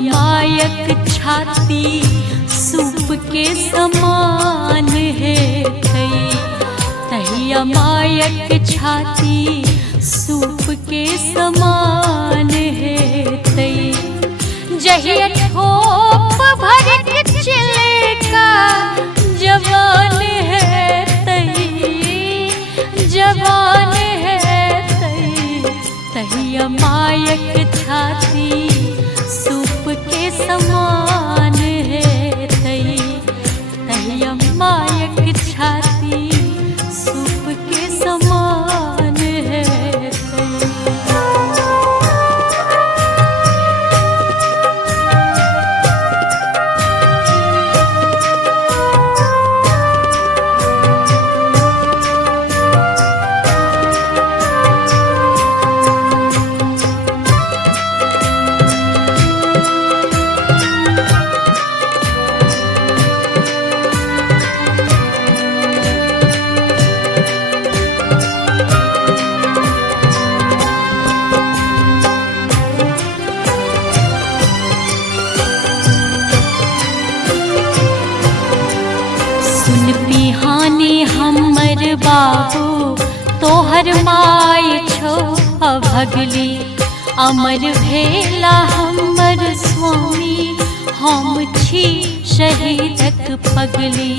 अमायक छाती सूप के समान है थई। तही अमायक छाती सूप के समान है थई। जहिया ठोप भर के चिलका जवान है तई, जवान है तई। तही अमायक छाती सूप के समान है तई। तही अमायक छाती सूप के समान है तई। सुन पिहानी हमर बाबू तोहर माय छो अभगली। अमर भेला हमर स्वामी हम छी शहीदक पगली।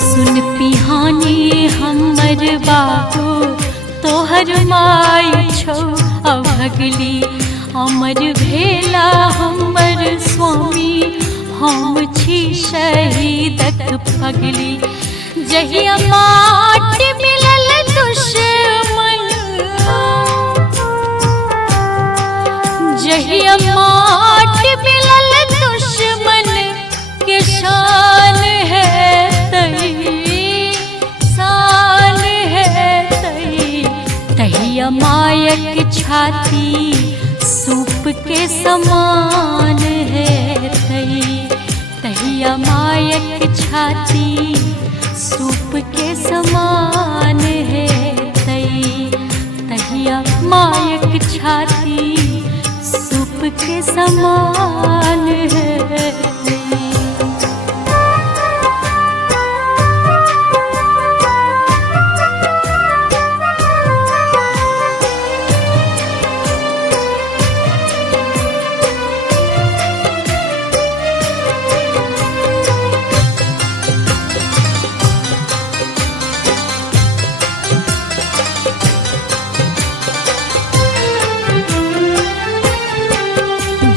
सुन पिहानी हमर बाबू तोहर माय छो अभगली। अमर भेला हमर स्वामी हम छी शहीदक पगली। जहिया माट मिलल दुश्मन, जहिया माट मिलल दुश्मन के शान है तई, शान है तई। तही अमायक छाती सूप के समान है तई। तही अमायक छाती सूप के समान है तई। तही अमायक छाती सूप के समान है तई।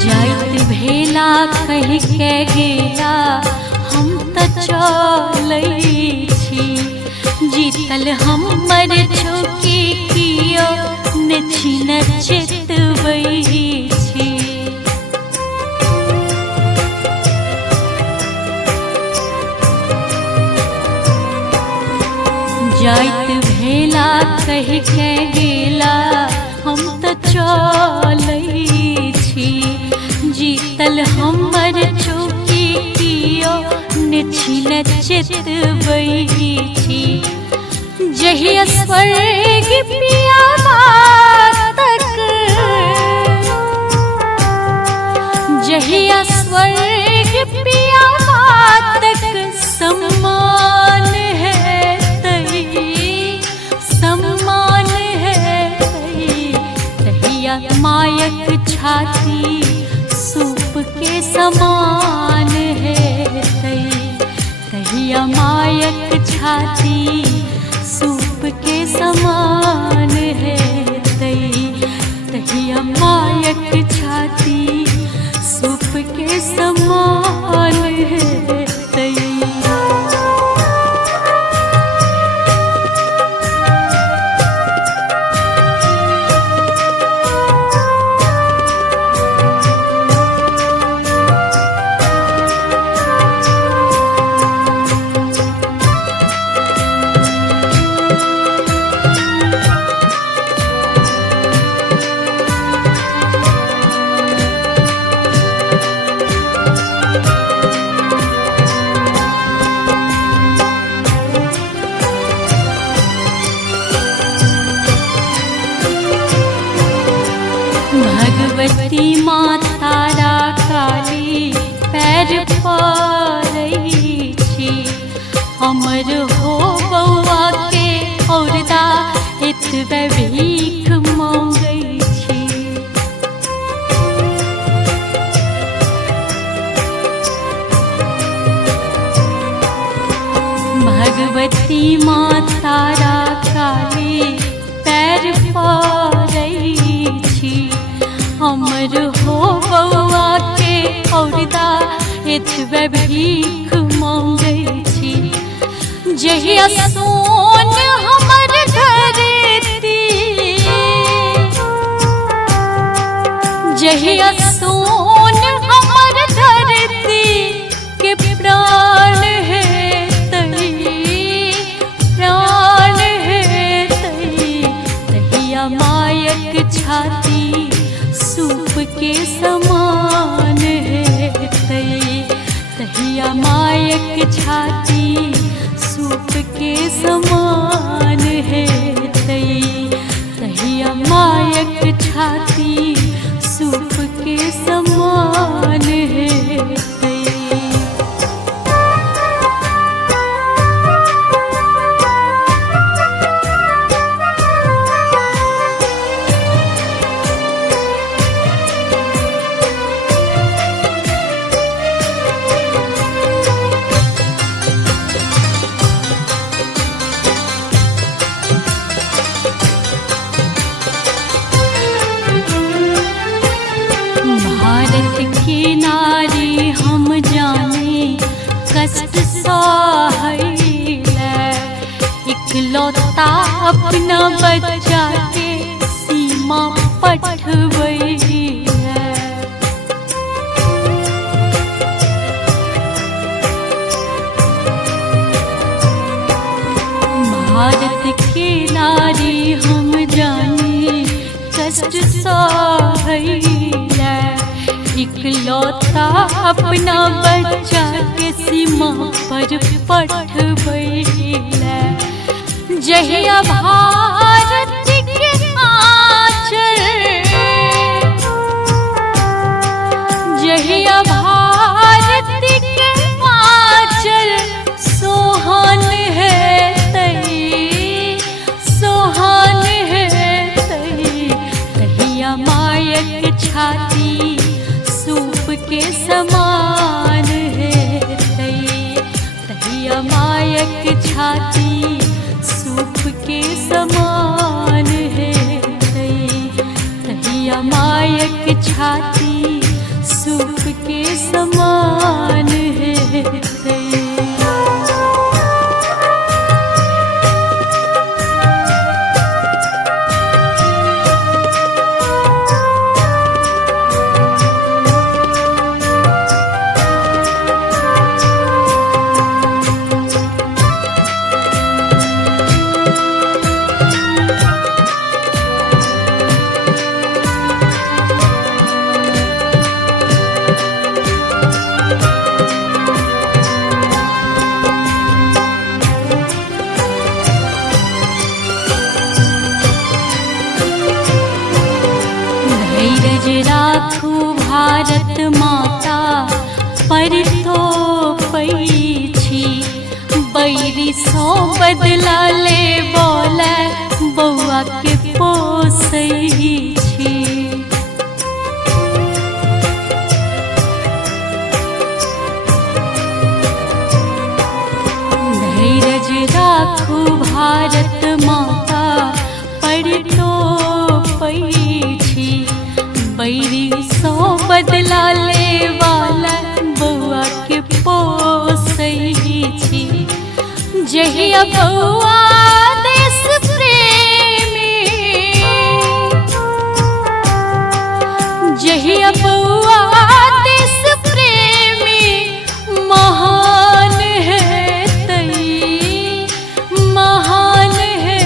जाइत भेला कहि के गेला हम त चलै छी। जीतल हमर चौकी कियो ने छीन चितबै छी। जाइत भेला कहि के गेला हम त चलै छी। जीतल हमर चौकी कियो ने छीन चितबै छी। जहिया स्वर्ग पियावा तक, जहिया स्वर्ग पियावा तक सम्मान है तई, सम्मान है तई। तही अमायक छाती सूप के समान है तई। तही अमायक छाती सूप के समान है तई। तही अमायक छाती सूप के समान है तई। पैर पड़ै छी। हमर हो बौआ के औरदा एतबे भीख मांगै छी। भगवती माँ तारा काली पैर पड़ै छी। हमर हो बौआ के औरदा एतबे भीख मांगै छी। जहिया सोन हमर धरती, जहिया सोन हमर धरती के प्राण है प्राण है तहिया मायक छाती सूप के समान है तहिया मायक छाती सूप के समान है तहिया मायक छाती सूप के समान है। की नारी हम जाने कष्ट सहैले, इकलौता अपना बच्चा के सीमा पठबैले। भारत के नारी हम जाने कष्ट सहैले, इकलौता अपना बच्चा के सीमा पर पठबैले। जहिया भारत के आंचल, जहिया भारत के आंचल सोहान है सोहान है तहिया मायक छाती सूप के समान है तहिया मायक छाती सूप के समान है तहिया मायक छाती सूप के समान है। राखू भारत माता परितोपै छी, बैरी सौ बदला ले बोले बौआ के पोसै छी। धैर्य राखू भारत माता परितोपै छी, बैरी सौ बदला ले वाला बौआ के पोसै छी। जहिया बौआ देश प्रेमी, जहिया बौआ देश प्रेमी महान है महान है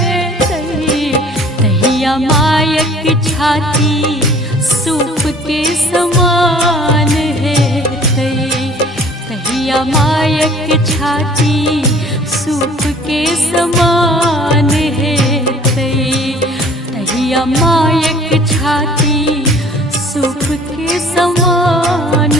तहिया मायक छाती सूप के समान है तहिया मायक छाती सूप के समान है तहिया मायक छाती सूप के समान